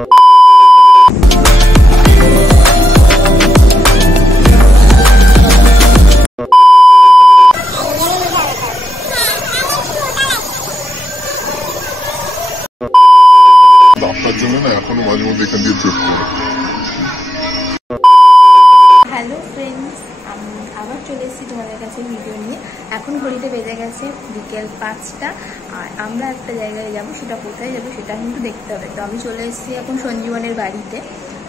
আপনার জন্য না এখনো মাঝে মধ্যে এখান দিয়ে চেক করি। হ্যালো ফ্রেন্ডস, আমি আবার চলে এসেছি তোমাদের কাছে ভিডিও নিয়ে। এখন ঘড়িতে বেজে গেছে বিকেল 5টা, আর আমরা একটা জায়গায় যাব। সেটা কোথায় যাবো সেটা কিন্তু দেখতে হবে। তো আমি চলে এসেছি এখন সঞ্জীবনের বাড়িতে।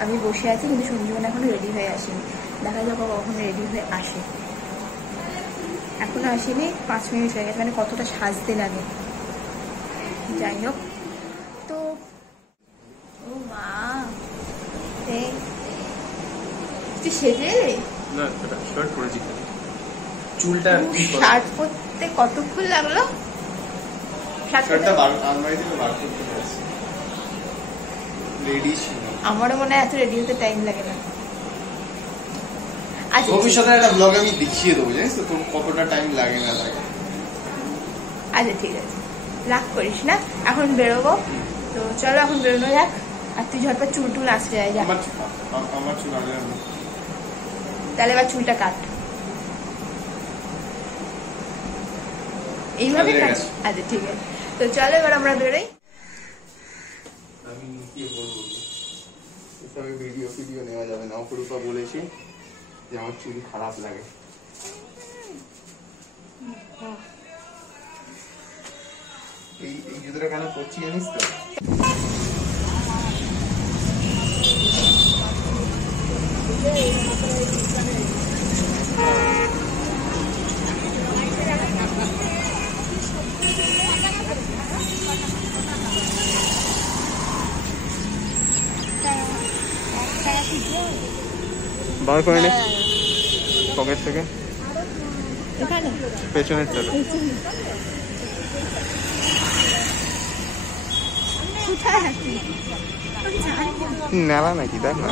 আমি বসে আছি, কিন্তু সঞ্জীবন এখনো রেডি হয়ে আসেনি। দেখা যাক কখন রেডি হয়ে আসে। এখনো আসেনি, 5 মিনিট হয়ে গেছে। মানে কতটা সাজতে লাগে। যাই হোক, তো ও মা তুই সেজে এলি? না, শার্ট পরেছি। চুলটা শার্ট পরতে কতক্ষণ লাগলো? শার্টটা আলমারি থেকে বার করতে হয়েছে। রেডি ছিল। আমারও মনে হয় এত রেডি হতে টাইম লাগে না। আচ্ছা, ভবিষ্যতে একটা ব্লগ আমি দেখিয়ে দেবো, জানিস তো তোর কতটা টাইম লাগে না লাগে। আচ্ছা ঠিক আছে, রাগ করিস না। এখন বেরোবো, তো চলো এখন বেরোনো যাক। আর তুই ঝটপট চুল টুল আসতে যায় যা। আমার চুল আগে তাহলে এবার চুলটা কাট, এইভাবে কাট। আচ্ছা ঠিক আছে, তো চলো এবার আমরা বেরোই। আমি কি বলবো, এসবে ভিডিও নেওয়া যাবে না। অপরূপা বলেছি যে আমার চুল খারাপ লাগে। এই জুতোটা কেন করছি জানিস তো? বার করে নে পকেট থেকে, পেছনের থেকে। নেলা নাকি দেখ না।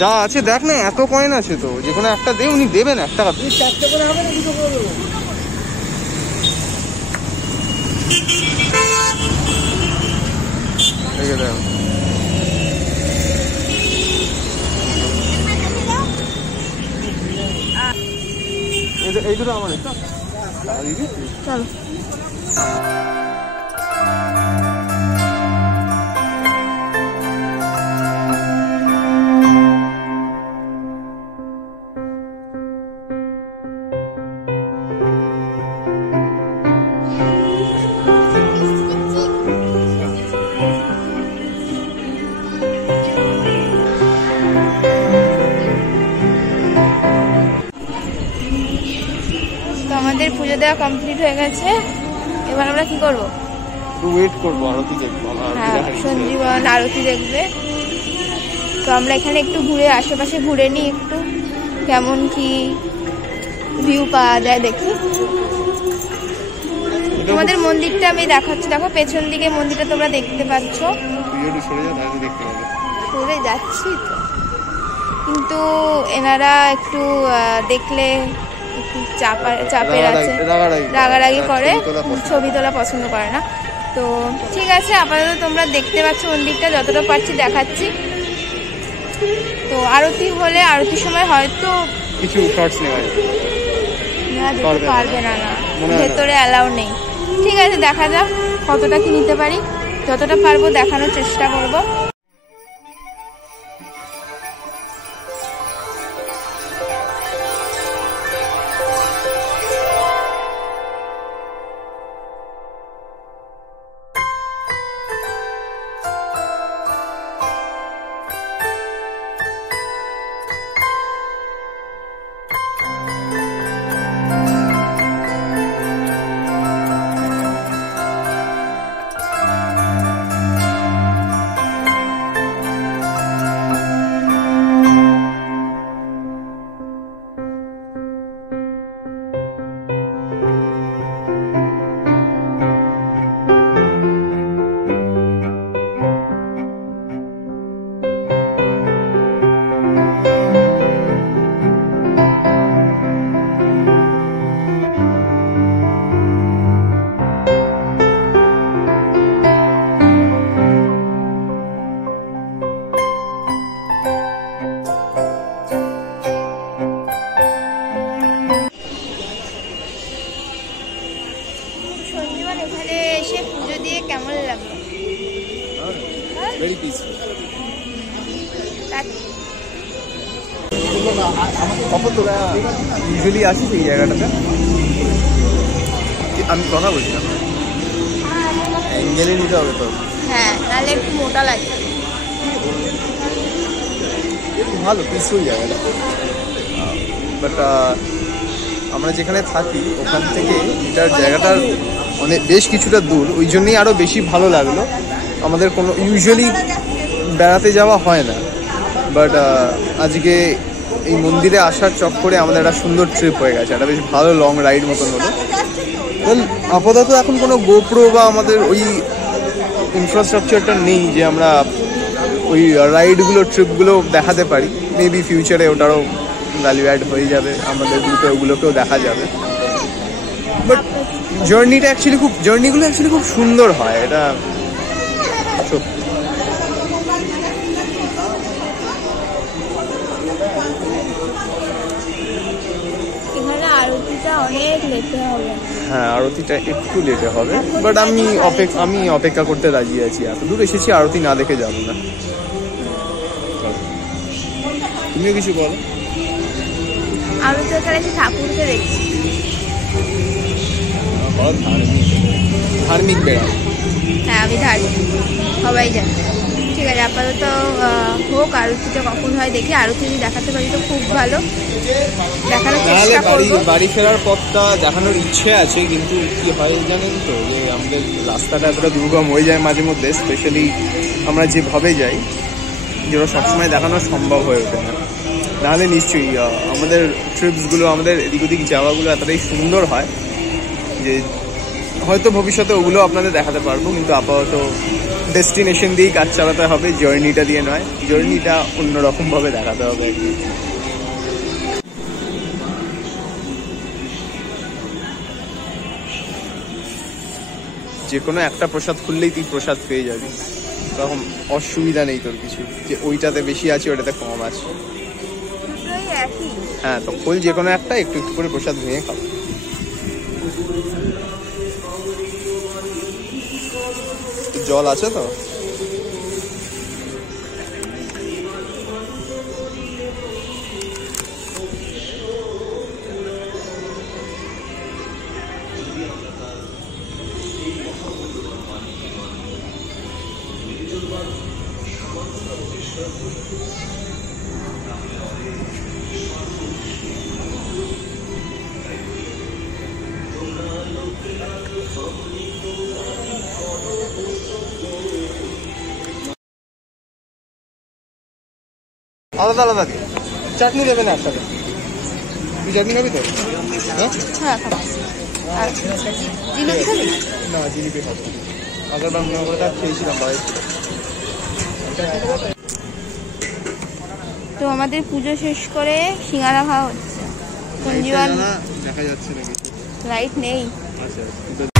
যা আছে দেখ না, এত কয়েন আছে তো, যে কোনো একটা দে, উনি দেবেন 1 টাকা। এই দুটো আমার চলো। আমাদের পুজো দেওয়া কমপ্লিট হয়ে গেছে। এবার আমরা কি করবো? ওয়েট করবো, আরতি দেখবো। হ্যাঁ, সঞ্জীবন আরতি দেখবে। তো আমরা এখানে একটু ঘুরে, আশেপাশে ঘুরে নিই, একটু কেমন কি ভিউ পাওয়া যায় দেখি। তোমাদের মন্দিরটা আমি দেখাচ্ছি, দেখো পেছন দিকে মন্দিরটা তোমরা দেখতে পাচ্ছ। সরে যাচ্ছি তো, কিন্তু এনারা একটু দেখলে একটু চাপের আছে, রাগারাগি করে, ছবি তোলা পছন্দ করে না। তো ঠিক আছে, আপাতত তোমরা দেখতে পাচ্ছ মন্দিরটা, যতটা পারছি দেখাচ্ছি। তো আরতি হলে, আরতির সময় হয়তো কিছু শর্টস নেওয়া পারবে না, ভেতরে অ্যালাউ নেই। ঠিক আছে, দেখা যাক কতটা কি নিতে পারি। যতটা পারবো দেখানোর চেষ্টা করবো। Very peaceful. ইউজুয়ালি আসিস এই জায়গাটাতে? আমি কথা বলছিলাম, অ্যাঙ্গেলে নিতে হবে তো। হ্যাঁ, নাহলে একটু মোটা লাগে। ভালো পিসফুল জায়গাটা, বাট আমরা যেখানে থাকি ওখান থেকে এটার জায়গাটার অনেক বেশ কিছুটা দূর, ওই জন্যই আরও বেশি ভালো লাগলো। আমাদের কোনো ইউজুয়ালি বেড়াতে যাওয়া হয় না, বাট আজকে এই মন্দিরে আসার চক্করে আমাদের একটা সুন্দর ট্রিপ হয়ে গেছে, একটা বেশ ভালো লং রাইড মতন হলো। আপাতত এখন কোনো গোপ্রো বা আমাদের ওই ইনফ্রাস্ট্রাকচারটা নেই যে আমরা ওই রাইডগুলো ট্রিপগুলো দেখাতে পারি। মেবি ফিউচারে ওটারও ভ্যালু অ্যাড হয়ে যাবে, আমাদের গ্রুপে ওগুলোকেও দেখা যাবে। বাট জার্নিগুলো অ্যাকচুয়ালি খুব সুন্দর হয়, এটা সত্যি। এখানে আরতিটা অনেক লেটে হবে। হ্যাঁ, আরতিটা একটু লেটে হবে, বাট আমি অপেক্ষা করতে রাজি আছি। এত দূর এসেছি, আরতি না দেখে যাবো না। তুমিও কিছু বলো। আমি তো এখানে ঠাকুরকে দেখছি। ধার্মিক বেড়া। হ্যাঁ, আমি ধার্মিক, সবাই জানে। ঠিক আছে, আপাতত হোক, আরতিটা কখন হয় দেখি। আরতি যদি দেখাতে পারি তো খুব ভালো, দেখানোর চেষ্টা করবো। বাড়ি ফেরার পথটা দেখানোর ইচ্ছে আছে, কিন্তু কি হয় জানেন তো, যে আমাদের রাস্তাটা এতটা দুর্গম হয়ে যায় মাঝে মধ্যে, স্পেশালি আমরা যেভাবে যাই, যেটা সবসময় দেখানো সম্ভব হয়ে ওঠে না। নাহলে নিশ্চয়ই আমাদের ট্রিপসগুলো, আমাদের এদিক ওদিক যাওয়াগুলো এতটাই সুন্দর হয় যে হয়তো ভবিষ্যতে ওগুলো আপনাদের দেখাতে পারবো, কিন্তু আপাতত ডেস্টিনেশন দিয়েই কাজ চালাতে হবে, জার্নিটা দিয়ে নয়। জার্নিটা অন্যরকমভাবে দেখাতে হবে আর কি। যে কোনো একটা প্রসাদ খুললেই তুই প্রসাদ পেয়ে যাবি, তখন অসুবিধা নেই তোর কিছু, যে ওইটাতে বেশি আছে ওটাতে কম আছে। হ্যাঁ, তো খোল যে কোনো একটা, একটু একটু করে প্রসাদ ভেঙে খাবো। জল আছে তো? আলাদা আলাদা দিয়ে চাটনি দেবে না একসাথে? তুই চাটনি খাবি তো? হ্যাঁ, খাবো। আর জিলিপি খাবি? না, জিলিপি খাবো। আগেরবার মনে করে খেয়েছিলাম বাড়ি। তো আমাদের পুজো শেষ করে সিঙ্গারা খাওয়া হচ্ছে। দেখা যাচ্ছে না কিছু, লাইট নেই। আচ্ছা।